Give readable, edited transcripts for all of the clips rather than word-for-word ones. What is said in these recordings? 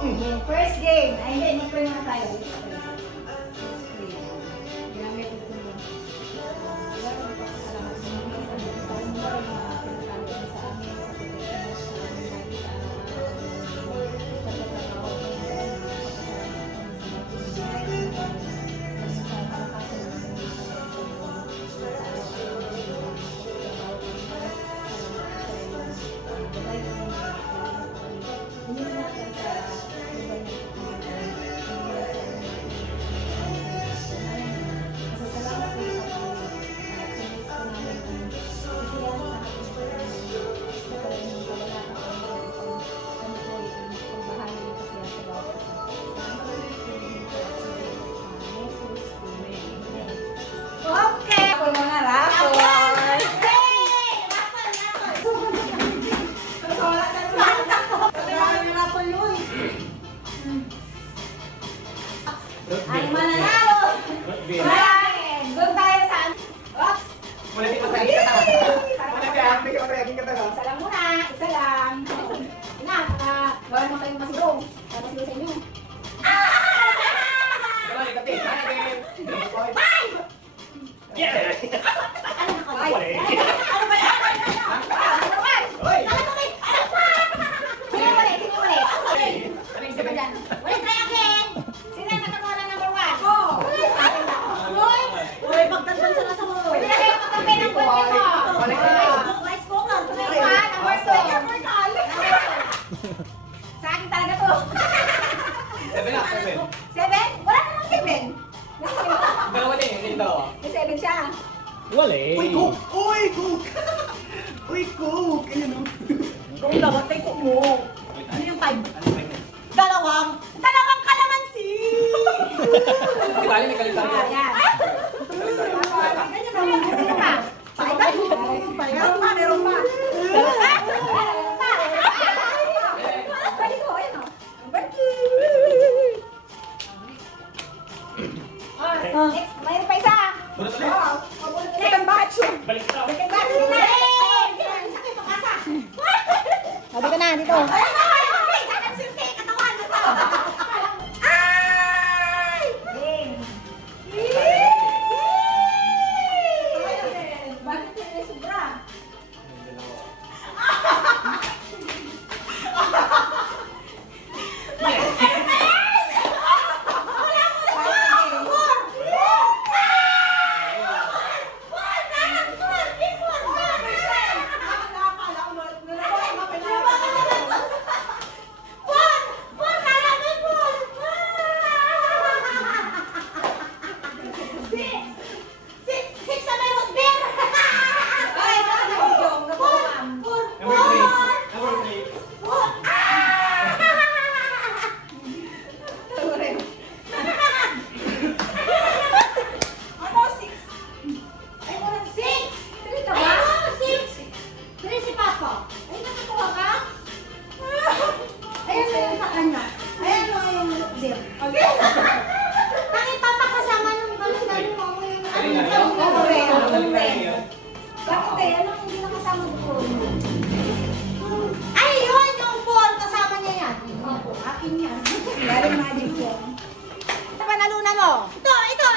First game. Ay, hindi. Mag-pray muna tayo. Ay, mananalo! Brian! Doon tayo saan? Oops! Mula di mataging katawa. Mula di mataging katawa. Isa lang muna. Isa lang. Ina, wala mo tayong masigong. Para masigong sa inyo. Gano'n, ikati. Bye! Yeah! Ano na ka? Ano ba yan? Ano ba? Hoy! Sino yung mali? Sino yung mali? Ano yung sabi dyan? Wala, try again! Sino yung nakakuha ng number 1? Uy, pagtantan sa nasa mo. Pwede na kayo magkape ng kwento mo. Rice cooker. Number 2. Sa akin talaga to. 7 na, 7. 7? Wala namang 7. Dalawa din, hindi dalawa. May 7 siya. Wala eh. Uy, cook! Uy, cook! Uy, cook! Ayun o. Kung dapat ay cook mo. Ano yung 5? Ano yung 5? Dalawang kalamansi! Di ba, may kalit tayo. Ayan. Ganyan pa. Pakita mo. Meron pa, meron pa. Meron pa. Balik ko, ayun o. Balik. Next, mayroon pa isa. Bunot ulit. Second batch. Balik ka. Second batch na. Isa kayo pakasa. Dito na, dito.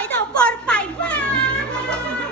Ito, 4-5.